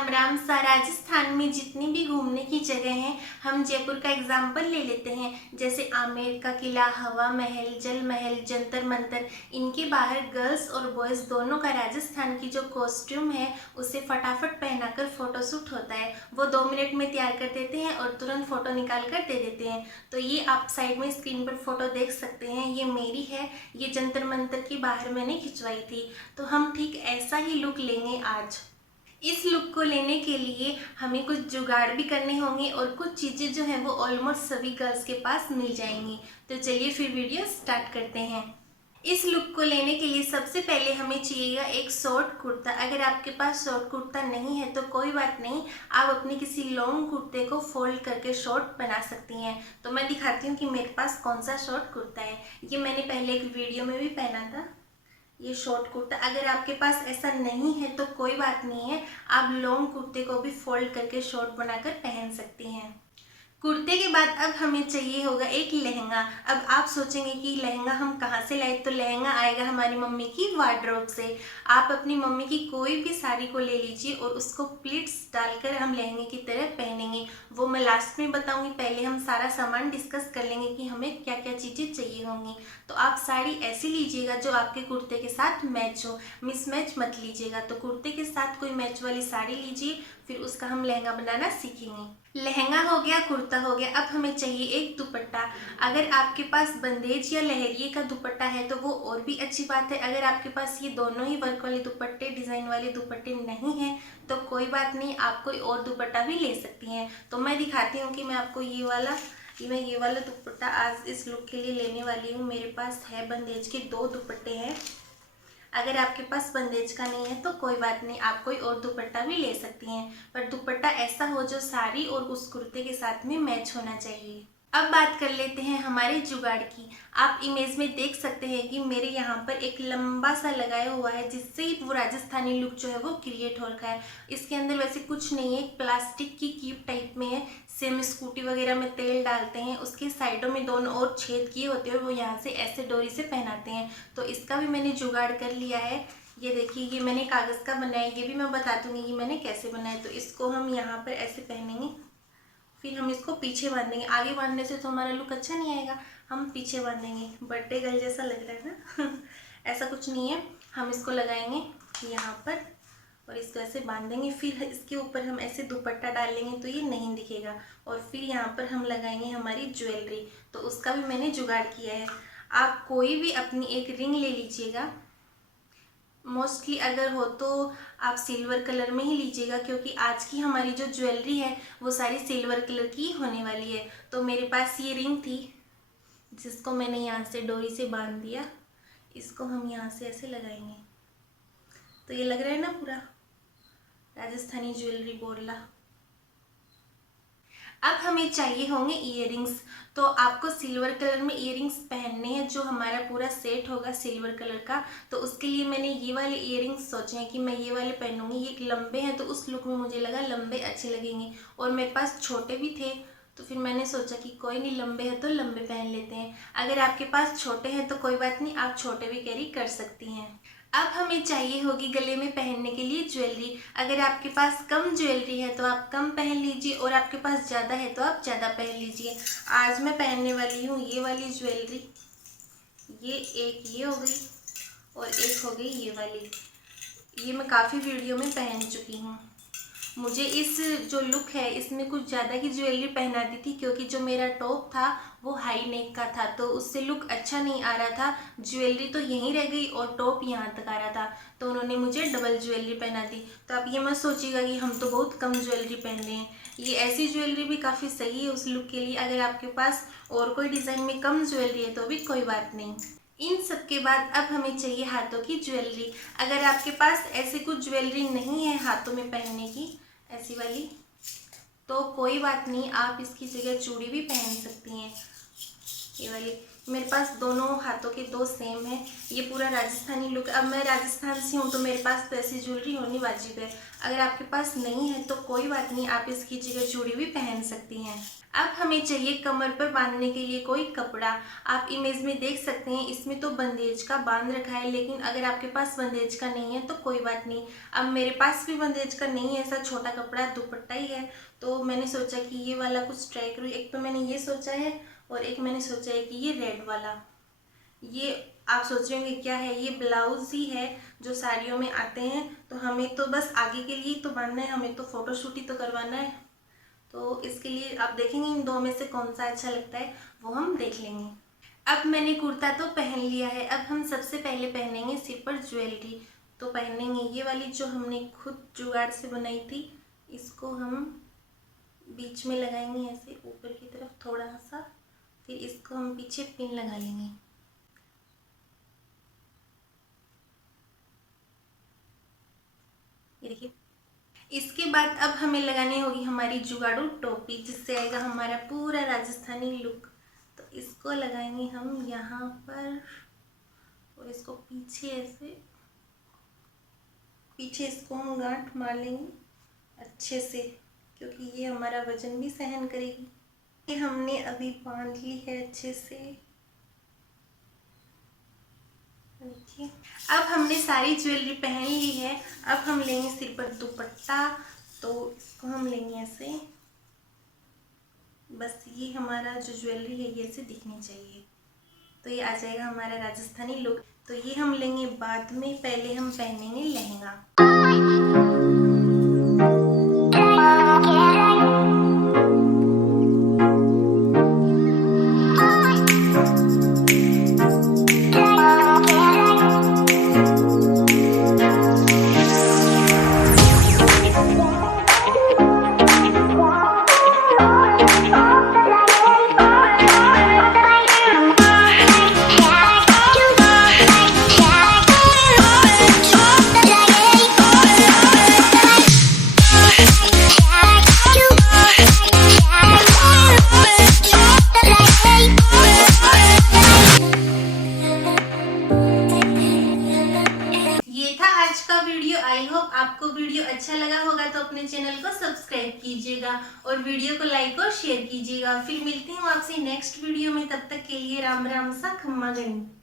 राम राम सा। राजस्थान में जितनी भी घूमने की जगह हैं, हम जयपुर का एग्जाम्पल ले लेते हैं। जैसे आमेर का किला, हवा महल, जल महल, जंतर मंतर। इनके बाहर गर्ल्स और बॉयज़ दोनों का राजस्थान की जो कॉस्ट्यूम है उसे फटाफट पहनाकर फोटोशूट होता है। वो 2 मिनट में तैयार कर देते हैं और तुरंत फोटो निकाल कर दे देते हैं। तो ये आप साइड में स्क्रीन पर फोटो देख सकते हैं, ये मेरी है। ये जंतर मंतर के बाहर मैंने खिंचवाई थी। तो हम ठीक ऐसा ही लुक लेंगे आज। इस लुक को लेने के लिए हमें कुछ जुगाड़ भी करने होंगे और कुछ चीज़ें जो हैं वो ऑलमोस्ट सभी गर्ल्स के पास मिल जाएंगी। तो चलिए फिर वीडियो स्टार्ट करते हैं। इस लुक को लेने के लिए सबसे पहले हमें चाहिएगा एक शॉर्ट कुर्ता। अगर आपके पास शॉर्ट कुर्ता नहीं है तो कोई बात नहीं, आप अपने किसी लॉन्ग कुर्ते को फोल्ड करके शॉर्ट बना सकती हैं। तो मैं दिखाती हूँ कि मेरे पास कौन सा शॉर्ट कुर्ता है। ये मैंने पहले एक वीडियो में भी पहना था, ये शॉर्ट कुर्ता। अगर आपके पास ऐसा नहीं है तो कोई बात नहीं है, आप लॉन्ग कुर्ते को भी फोल्ड करके शॉर्ट बनाकर पहन सकती हैं। कुर्ते के बाद अब हमें चाहिए होगा एक लहंगा। अब आप सोचेंगे कि लहंगा हम कहाँ से लाए, तो लहंगा आएगा हमारी मम्मी की वार्डरोब से। आप अपनी मम्मी की कोई भी साड़ी को ले लीजिए और उसको प्लीट्स डालकर हम लहंगे की तरह पहनेंगे। वो मैं लास्ट में बताऊंगी, पहले हम सारा सामान डिस्कस कर लेंगे कि हमें क्या क्या चीज़ें चाहिए होंगी। तो आप साड़ी ऐसी लीजिएगा जो आपके कुर्ते के साथ मैच हो, मिसमैच मत लीजिएगा। तो कुर्ते के साथ कोई मैच वाली साड़ी लीजिए, फिर उसका हम लहंगा बनाना सीखेंगे। लहंगा हो गया, कुर्ता हो गया, अब हमें चाहिए एक दुपट्टा। अगर आपके पास बंदेज या लहरिए का दुपट्टा है तो वो और भी अच्छी बात है। अगर आपके पास ये दोनों ही वर्क वाले दुपट्टे, डिज़ाइन वाले दुपट्टे नहीं हैं तो कोई बात नहीं, आप कोई और दुपट्टा भी ले सकती हैं। तो मैं दिखाती हूँ कि मैं आपको ये वाला दुपट्टा आज इस लुक के लिए लेने वाली हूँ। मेरे पास है बंदेज के 2 दुपट्टे हैं। अगर आपके पास बंदेज का नहीं है तो कोई बात नहीं, आप कोई और दुपट्टा भी ले सकती हैं, पर दुपट्टा ऐसा हो जो साड़ी और उस कुर्ते के साथ में मैच होना चाहिए। अब बात कर लेते हैं हमारे जुगाड़ की। आप इमेज में देख सकते हैं कि मेरे यहाँ पर एक लंबा सा लगाया हुआ है, जिससे ही वो राजस्थानी लुक जो है वो क्रिएट हो रखा है। इसके अंदर वैसे कुछ नहीं है, प्लास्टिक की कीप टाइप में है। सेम स्कूटी वगैरह में तेल डालते हैं, उसके साइडों में दोनों और छेद किए होते हैं और वो यहाँ से ऐसे डोरी से पहनाते हैं। तो इसका भी मैंने जुगाड़ कर लिया है। ये देखिए, ये मैंने कागज़ का बनाया, ये भी मैं बता दूंगी कि मैंने कैसे बनाया। तो इसको हम यहाँ पर ऐसे पहनेंगे, फिर हम इसको पीछे बांधेंगे। आगे बांधने से तो हमारा लुक अच्छा नहीं आएगा, हम पीछे बांधेंगे। बर्थडे गर्ल जैसा लग रहा है ना ऐसा कुछ नहीं है। हम इसको लगाएंगे यहाँ पर और इसको ऐसे बांधेंगे, फिर इसके ऊपर हम ऐसे दुपट्टा डाल लेंगे तो ये नहीं दिखेगा। और फिर यहाँ पर हम लगाएंगे हमारी ज्वेलरी। तो उसका भी मैंने जुगाड़ किया है। आप कोई भी अपनी एक रिंग ले लीजिएगा। मोस्टली अगर हो तो आप सिल्वर कलर में ही लीजिएगा, क्योंकि आज की हमारी जो ज्वेलरी है वो सारी सिल्वर कलर की होने वाली है। तो मेरे पास ये रिंग थी जिसको मैंने यहाँ से डोरी से बांध दिया। इसको हम यहाँ से ऐसे लगाएंगे तो ये लग रहा है ना पूरा राजस्थानी ज्वेलरी बोरला। अब हमें चाहिए होंगे इयररिंग्स। तो आपको सिल्वर कलर में इयररिंग्स पहनने हैं, जो हमारा पूरा सेट होगा सिल्वर कलर का। तो उसके लिए मैंने ये वाले इयररिंग्स सोचे हैं कि मैं ये वाले पहनूंगी। ये लंबे हैं तो उस लुक में मुझे लगा लंबे अच्छे लगेंगे, और मेरे पास छोटे भी थे तो फिर मैंने सोचा कि कोई नहीं, लंबे हैं तो लंबे पहन लेते हैं। अगर आपके पास छोटे हैं तो कोई बात नहीं, आप छोटे भी कैरी कर सकती हैं। अब हमें चाहिए होगी गले में पहनने के लिए ज्वेलरी। अगर आपके पास कम ज्वेलरी है तो आप कम पहन लीजिए, और आपके पास ज़्यादा है तो आप ज़्यादा पहन लीजिए। आज मैं पहनने वाली हूँ ये वाली ज्वेलरी। ये एक ये हो गई और एक हो गई ये वाली। ये मैं काफ़ी वीडियो में पहन चुकी हूँ। मुझे इस जो लुक है इसमें कुछ ज़्यादा की ज्वेलरी पहना दी थी, क्योंकि जो मेरा टॉप था वो हाई नेक का था तो उससे लुक अच्छा नहीं आ रहा था। ज्वेलरी तो यहीं रह गई और टॉप यहाँ तक आ रहा था, तो उन्होंने मुझे डबल ज्वेलरी पहना दी। तो आप ये मत सोचिएगा कि हम तो बहुत कम ज्वेलरी पहन रहे हैं। ये ऐसी ज्वेलरी भी काफ़ी सही है उस लुक के लिए। अगर आपके पास और कोई डिज़ाइन में कम ज्वेलरी है तो भी कोई बात नहीं। इन सब के बाद अब हमें चाहिए हाथों की ज्वेलरी। अगर आपके पास ऐसी कुछ ज्वेलरी नहीं है हाथों में पहनने की, ऐसी वाली, तो कोई बात नहीं, आप इसकी जगह चूड़ी भी पहन सकती हैं। ये वाली मेरे पास दोनों हाथों के दो सेम है। ये पूरा राजस्थानी लुक। अब मैं राजस्थान से हूँ तो मेरे पास तो ऐसी ज्वेलरी होनी वाजिब है। अगर आपके पास नहीं है तो कोई बात नहीं, आप इसकी जगह चूड़ी भी पहन सकती हैं। अब हमें चाहिए कमर पर बांधने के लिए कोई कपड़ा। आप इमेज में देख सकते हैं, इसमें तो बंदेज का बांध रखा है, लेकिन अगर आपके पास बंदेज का नहीं है तो कोई बात नहीं। अब मेरे पास भी बंदेज का नहीं है, ऐसा छोटा कपड़ा दुपट्टा ही है, तो मैंने सोचा कि ये वाला कुछ ट्राई करूँ। एक तो मैंने ये सोचा है और एक मैंने सोचा है कि ये रेड वाला। ये आप सोच रहे होंगे क्या है, ये ब्लाउज ही है जो साड़ियों में आते हैं। तो हमें तो बस आगे के लिए तो बांधना है, हमें तो फोटोशूट ही तो करवाना है। तो इसके लिए आप देखेंगे इन दो में से कौन सा अच्छा लगता है, वो हम देख लेंगे। अब मैंने कुर्ता तो पहन लिया है। अब हम सबसे पहले पहनेंगे सिर पर ज्वेलरी। तो पहनेंगे ये वाली जो हमने खुद जुगाड़ से बनाई थी, इसको हम बीच में लगाएंगे ऐसे ऊपर की तरफ थोड़ा सा, फिर इसको हम पीछे पिन लगा लेंगे। ये देखिए। इसके बाद अब हमें लगानी होगी हमारी जुगाड़ू टोपी, जिससे आएगा हमारा पूरा राजस्थानी लुक। तो इसको लगाएंगे हम यहाँ पर और इसको पीछे ऐसे, पीछे इसको हम गांठ मार लेंगे अच्छे से, क्योंकि ये हमारा वजन भी सहन करेगी। ये हमने अभी बांध ली है अच्छे से। देखिए, अब हमने सारी ज्वेलरी पहन ली है। अब हम लेंगे सिर पर दुपट्टा, तो इसको हम लेंगे ऐसे। बस ये हमारा जो ज्वेलरी है ये ऐसे दिखनी चाहिए, तो ये आ जाएगा हमारा राजस्थानी लुक। तो ये हम लेंगे बाद में, पहले हम पहनेंगे लहंगा। आई होप आपको वीडियो अच्छा लगा होगा, तो अपने चैनल को सब्सक्राइब कीजिएगा और वीडियो को लाइक और शेयर कीजिएगा। फिर मिलती हूँ आपसे नेक्स्ट वीडियो में, तब तक के लिए राम राम सा खम्मा गणी।